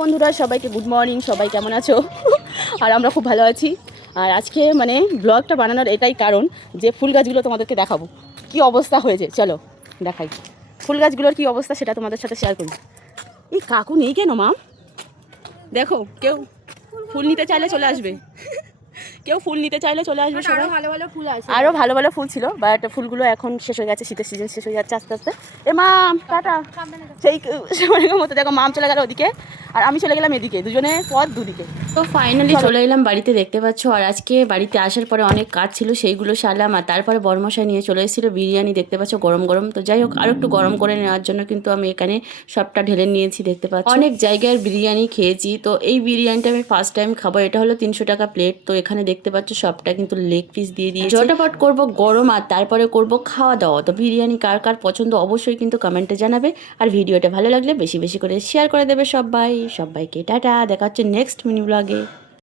বন্ধুরা সবাইকে good morning. সবাই কেমন আছো? আর আমরা খুব ভালো আছি। আর আজকে মানে ব্লগটা বানানোর এটাই কারণ যে ফুল গাছগুলো তোমাদেরকে দেখাবো কি অবস্থা হয়েছে। চলো দেখাই ফুল গাছগুলোর কি অবস্থা, সেটা তোমাদের সাথে শেয়ার করি। এই কাকু নেই কেন মাম? দেখো কেউ ফুল নিতে চাইলে চলে আসবে, কেউ ফুল নিতে চাইলে চলে আসবে। সবাই ভালো ভালো ফুল আছে, আরও ভালো ভালো ফুল ছিল, বাট ফুলগুলো এখন শেষ হয়ে গেছে, শীতের সিজন শেষ হয়ে যাচ্ছে আস্তে আস্তে। এ মাম টাটা। সেই সময়ের মতো দেখো মাম চলে গেল ওদিকে আর আমি চলে গেলাম এদিকে, দুজনে পথ দুদিকে। তো ফাইনালি চলে এলাম বাড়িতে, দেখতে পাচ্ছ। আর আজকে বাড়িতে আসার পরে অনেক কাজ ছিল, সেইগুলো সারলাম। আর তারপরে বড়মশাই নিয়ে চলে এসেছিলো বিরিয়ানি, দেখতে পাচ্ছ গরম গরম। তো যাই হোক, আরও একটু গরম করে নেওয়ার জন্য কিন্তু আমি এখানে সবটা ঢেলে নিয়েছি, দেখতে পাচ্ছ। অনেক জায়গায় বিরিয়ানি খেয়েছি, তো এই বিরিয়ানিটা আমি ফার্স্ট টাইম খাবো। এটা হলো 300 টাকা প্লেট। তো এখানে দেখতে পাচ্ছ সবটা কিন্তু লেগ পিস দিয়ে দিয়েছি। ঝটাপট করবো গরম আর তারপরে করব খাওয়া দাওয়া। তো বিরিয়ানি কার কার পছন্দ অবশ্যই কিন্তু কমেন্টে জানাবে। আর ভিডিওটা ভালো লাগলে বেশি বেশি করে শেয়ার করে দেবে সবাইকে টাটা। দেখা হচ্ছে নেক্সট মিনি ব্লগে।